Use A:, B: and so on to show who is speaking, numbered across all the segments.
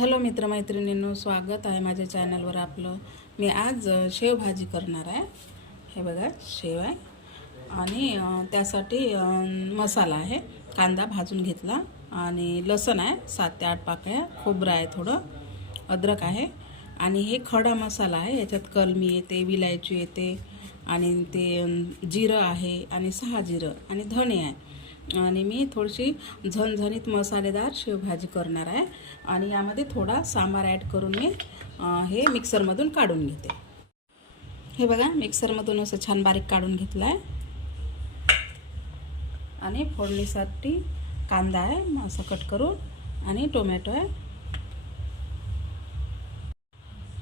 A: Hello मित्रमैत्रिणींनो स्वागत आहे माझ्या चॅनलवर आपलं. मी आज शेवभाजी करणार आहे. हे बघा शेव आहे. आणि त्यासाठी मसाला आहे. कांदा भाजून घेतला. आणि लसण आहे. सात ते आठ पाकळ्या. खोबरं आहे थोडं. अद्रक आहे. आणि हे खडा मसाला आहे. याच्यात कलमी येते विलायची येते. आणि ते जिरं आहे. आणि सहा जिरं. आणि धणे आहे. आणि मी थोडीशी झणझणीत मसालेदार शेवभाजी करणार आहे. आणि यामध्ये थोडा सांबार ॲड करून मी हे मिक्सरमधून काढून घेते. हे बघा मिक्सरमधून असं छान बारीक काढून घेतलं आहे आणि फोडणीसाठी कांदा आहे असं कट करून आणि टोमॅटो आहे.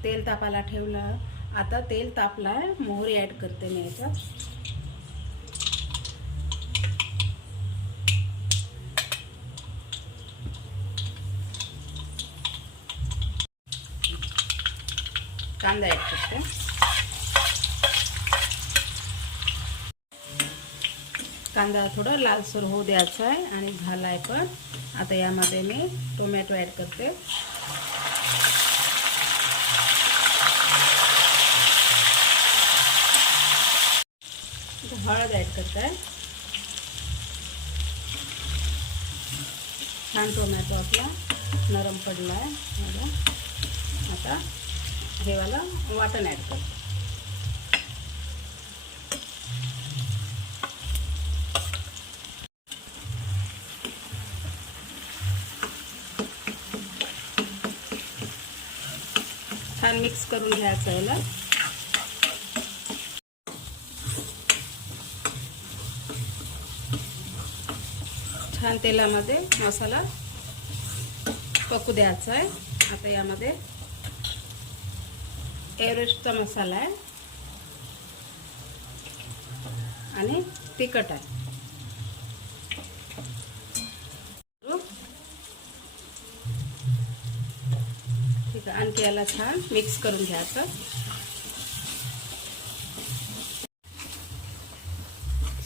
A: तेल तापायला ठेवलं. आता तेल तापलं आहे मोहरी ॲड करते मी याच्यात. कांदा ॲड करते. कांदा थोडं लालसर होऊ द्यायचा आहे आणि झाला आहे पण. आता यामध्ये मी टोमॅटो ॲड करते. हळद ॲड करते. छान टोमॅटो आपला नरम पडला आहे आता हे वाला वाटण ॲड करते छान मिक्स करून घ्यायचं याला. छान तेलामध्ये मसाला पकू द्यायचा आहे. आता यामध्ये एव्हरेस्टचा मसाला आहे. आणि तिखट आहे. ठीक आहे आणखी याला छान मिक्स करून घ्यायचं.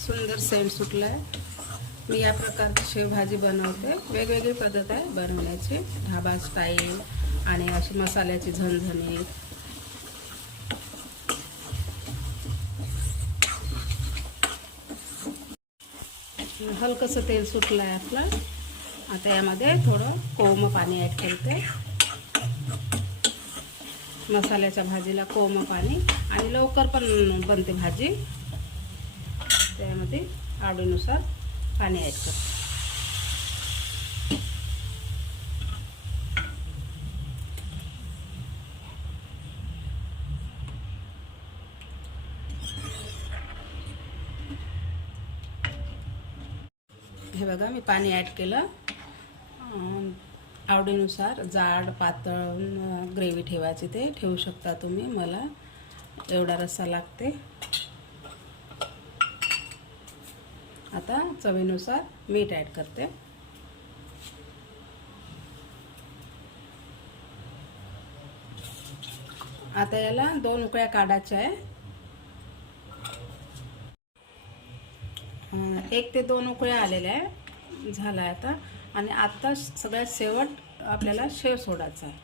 A: सुंदर सेंट सुटला आहे मी या प्रकारची शेवभाजी बनवते. वेगवेगळी पद्धत आहे बनवण्याची. ढाबा स्टाईल आणि अशी मसाल्याची झणझणीत. हलकंसं तेल सुटलं आहे आपलं. आता यामध्ये थोडं कोवमं पाणी ॲड करते. मसाल्याच्या भाजीला कोवमं पाणी आणि लवकर पण बनते भाजी. त्यामध्ये आवडीनुसार पाणी ॲड करते. हे बघा मी पाणी ॲड केलं. आवडीनुसार जाड पातळ ग्रेव्ही ठेवायची ते. ठेवू शकता तुम्ही मला. एवढा रस्सा लागते. आता चवीनुसार मीठ ॲड करते. आता याला दोन उकळ्या काढायच्या आहे. एक ते दोन उकळ्या आलेल्या आहे. झाला आहे आता. आणि आत्ता सगळ्यात शेवट आपल्याला शेव सोडायचा आहे.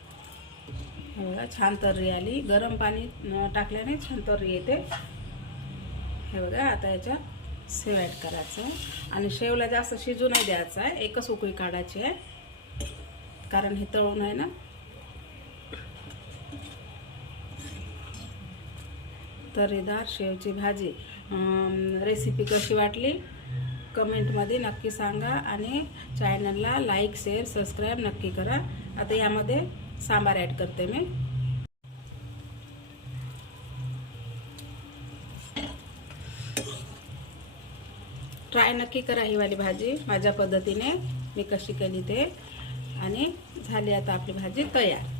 A: हे बघा छान तर्री आली. गरम पाणी टाकल्याने छान तर्री येते. हे बघा आता याच्यात शेव ॲड करायचं आहे. आणि शेवला जास्त शिजू नाही द्यायचं आहे. एकच उकळी काढायची आहे. कारण हे तळून आहे ना तर्रीदार शेवची भाजी. रेसिपी कशी वाटली? कमेंटमध्ये नक्की सांगा आणि चॅनलला लाईक शेअर सबस्क्राईब नक्की करा. आता यामध्ये सांबार ॲड करते मी. ट्राय नक्की करा ही वाली भाजी. माझ्या पद्धतीने मी कशी केली ते. आणि झाली आता आपली भाजी तयार.